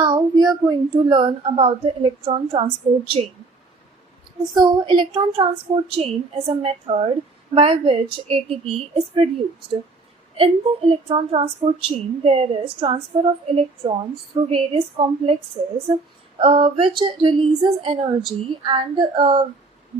Now we are going to learn about the electron transport chain. So, electron transport chain is a method by which ATP is produced. In the electron transport chain, there is transfer of electrons through various complexes which releases energy, and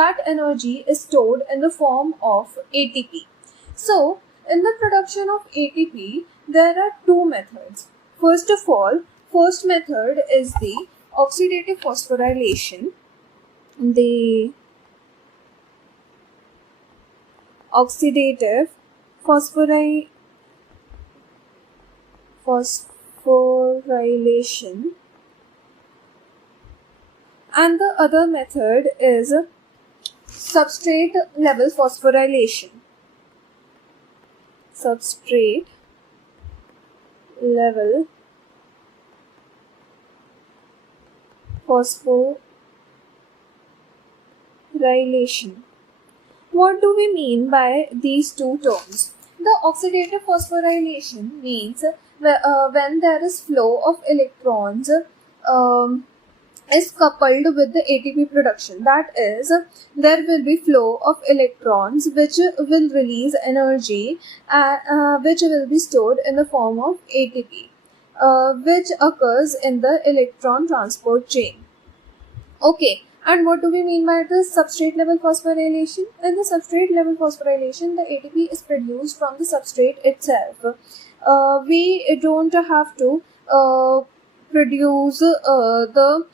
that energy is stored in the form of ATP. So, in the production of ATP, there are two methods. First of all, first method is the oxidative phosphorylation. The oxidative phosphorylation, and the other method is substrate level phosphorylation. Substrate level phosphorylation. What do we mean by these two terms? The oxidative phosphorylation means when there is flow of electrons is coupled with the ATP production. That is, there will be flow of electrons which will release energy which will be stored in the form of ATP, which occurs in the electron transport chain. Okay, and what do we mean by the substrate level phosphorylation? In the substrate level phosphorylation, the ATP is produced from the substrate itself. We don't have to produce the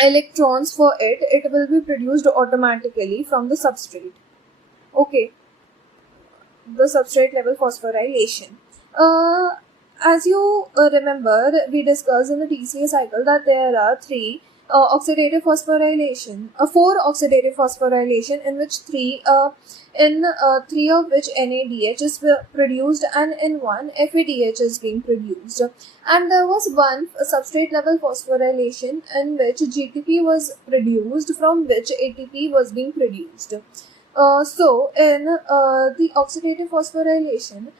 electrons for it. It will be produced automatically from the substrate. Okay, the substrate level phosphorylation. As you remember, we discussed in the TCA cycle that there are four oxidative phosphorylation, in which three of which NADH is produced, and in one FADH is being produced. And there was one substrate level phosphorylation in which GTP was produced, from which ATP was being produced. So in the oxidative phosphorylation,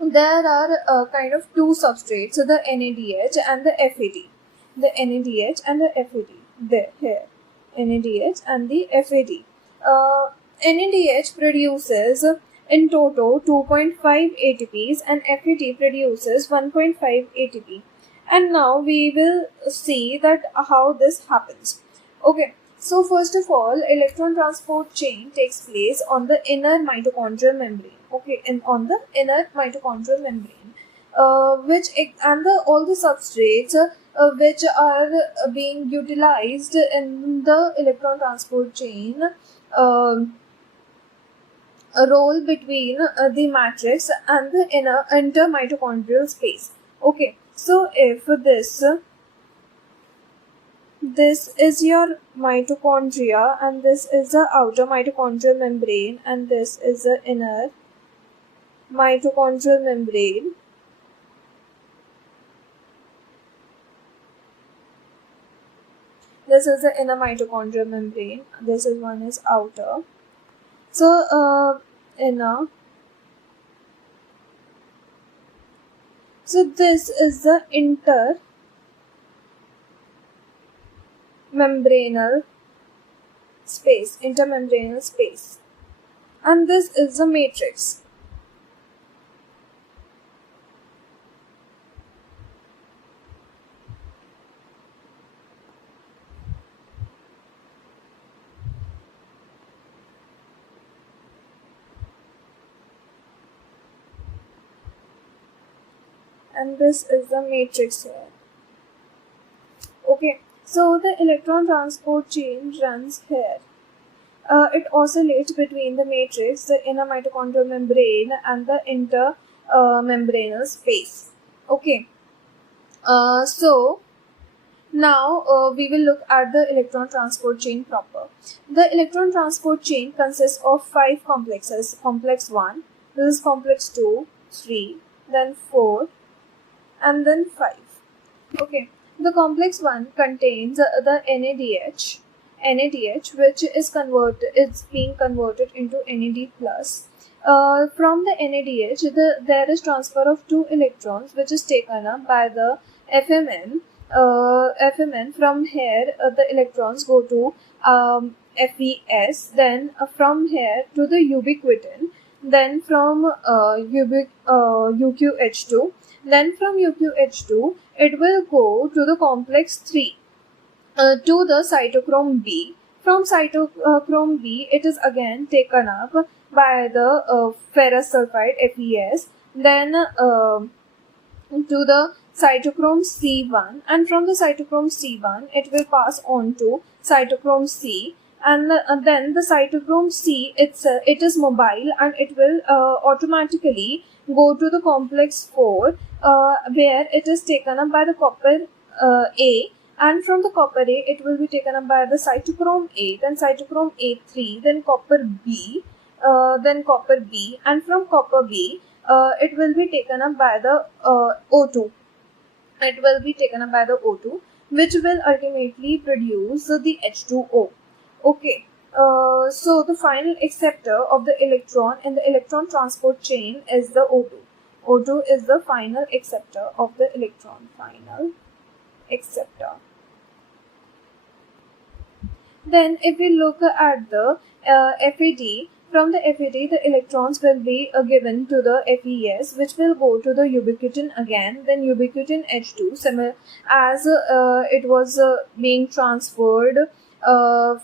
there are kind of two substrates, so the NADH and the FAD. The NADH and the FAD. There, here. NADH and the FAD. NADH produces in total 2.5 ATPs and FAD produces 1.5 ATP. And now we will see that how this happens. Okay. So first of all, electron transport chain takes place on the inner mitochondrial membrane. Okay, on the inner mitochondrial membrane, all the substrates which are being utilized in the electron transport chain roll between the matrix and the inner intermitochondrial space. Okay, so if this is your mitochondria, and this is the outer mitochondrial membrane, and this is the inner mitochondrial membrane. This is the inner mitochondrial membrane. This is one is outer. So inner. So this is the intermembranous space, and this is the matrix. And this is the matrix here. Okay, so the electron transport chain runs here. It oscillates between the matrix, the inner mitochondrial membrane, and the intermembranous space. Okay, so now we will look at the electron transport chain proper. The electron transport chain consists of 5 complexes. Complex 1, this is complex 2, 3, then 4, and then 5. Okay, the complex 1 contains the NADH, which is being converted into NAD+. From the NADH, there is transfer of 2 electrons, which is taken up by the FMN. From here, the electrons go to FeS, then from here to the ubiquitin, then from UQH2, then from UQH2 it will go to the complex 3 to the cytochrome B. From cytochrome B, it is again taken up by the ferrous sulfide FeS, then to the cytochrome C1, and from the cytochrome C1 it will pass on to cytochrome C, and then the cytochrome C it is mobile, and it will automatically go to the complex 4 where it is taken up by the copper A, and from the copper A it will be taken up by the cytochrome A, then cytochrome A3, then copper B, and from copper B it will be taken up by the O2. It will be taken up by the O2, which will ultimately produce the H2O. Okay. So the final acceptor of the electron in the electron transport chain is the O2. O2 is the final acceptor of the electron. Final acceptor. Then if we look at the FAD, from the FAD the electrons will be given to the FeS, which will go to the ubiquitin again, then ubiquitin H2, similar as it was being transferred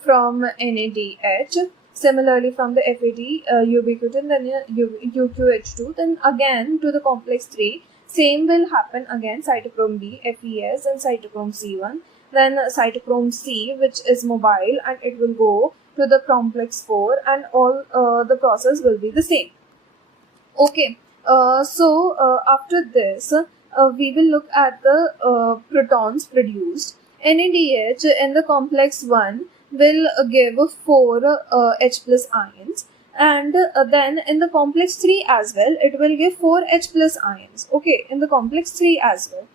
from NADH. Similarly, from the FAD, ubiquitin, then UQH2, then again to the complex 3. Same will happen again, cytochrome B, FeS, and cytochrome C1. Then cytochrome C, which is mobile, and it will go to the complex 4, and all the process will be the same. Okay, so after this, we will look at the protons produced. NADH in the complex 1 will give 4 H plus ions, and then in the complex 3 as well, it will give 4 H plus ions. Okay, in the complex 3 as well.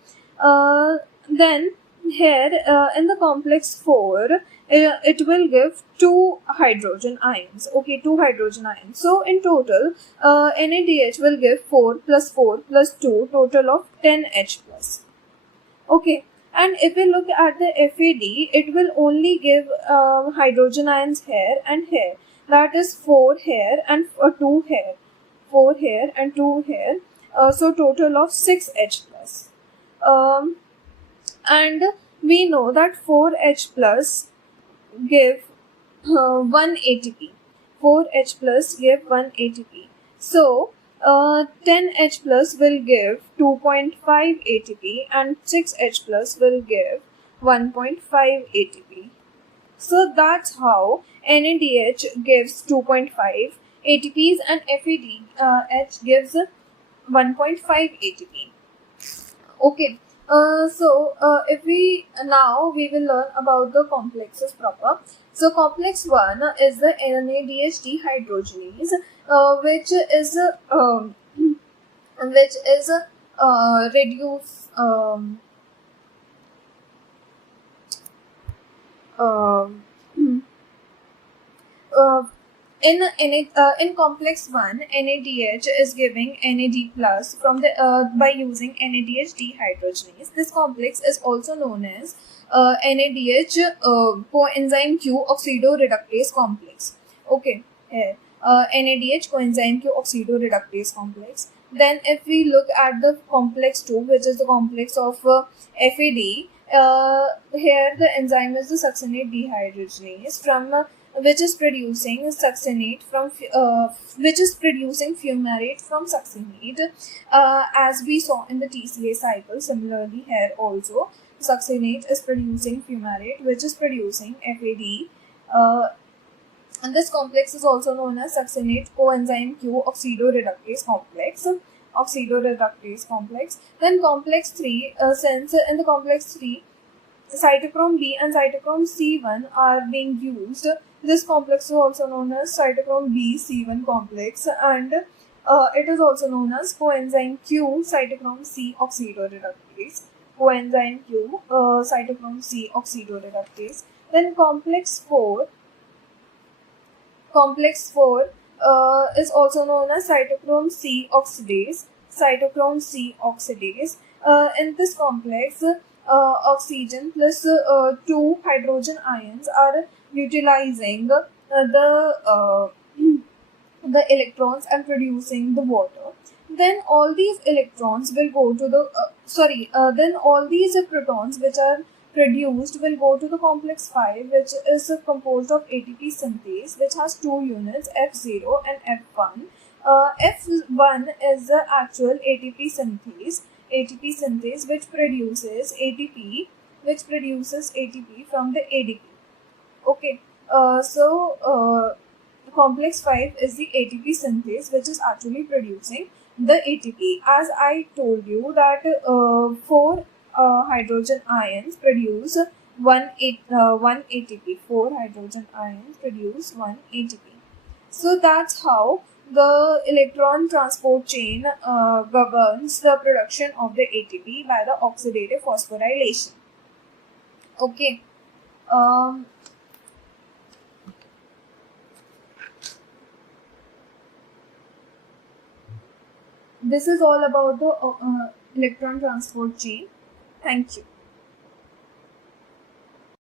Then here in the complex 4, it will give 2 hydrogen ions. Okay, 2 hydrogen ions. So in total, NADH will give 4 plus 4 plus 2, total of 10 H plus. Okay. And if we look at the FAD, it will only give hydrogen ions here and here. That is 4 here and 2 here. 4 here and 2 here. So total of 6 H plus. And we know that 4 H plus give 1 ATP. 4 H plus give 1 ATP. So 10 H plus will give 2.5 ATP and 6 H plus will give 1.5 ATP. So that's how NADH gives 2.5 ATPs and FADH gives 1.5 ATP. Okay. If we will learn about the complexes proper. So complex 1 is the NADH dehydrogenase, which is reduce in complex 1, NADH is giving NAD plus from the by using NADH dehydrogenase. This complex is also known as NADH coenzyme Q oxidoreductase complex. Okay, here NADH coenzyme Q oxidoreductase complex. Then if we look at the complex 2, which is the complex of FAD, here the enzyme is the succinate dehydrogenase from which is producing succinate from which is producing fumarate from succinate, as we saw in the TCA cycle. Similarly, here also succinate is producing fumarate, which is producing FAD. And this complex is also known as succinate coenzyme Q oxidoreductase complex. Then complex 3, since in the complex 3, cytochrome B and cytochrome C1 are being used. This complex is also known as cytochrome B C1 complex, and it is also known as coenzyme Q cytochrome C oxidoreductase. Coenzyme Q cytochrome C oxidoreductase. Then complex 4 is also known as cytochrome C oxidase. In this complex, oxygen plus two hydrogen ions are utilizing the electrons and producing the water. Then all these electrons will go to the then all these protons which are produced will go to the complex 5, which is composed of ATP synthase, which has two units, F0 and F1. F1 is the actual ATP synthase which produces ATP from the ADP. Okay, complex 5 is the ATP synthase which is actually producing the ATP. As I told you that 4 hydrogen ions produce one ATP. 4 hydrogen ions produce 1 ATP. So that's how the electron transport chain governs the production of the ATP by the oxidative phosphorylation. Okay. This is all about the electron transport chain. Thank you.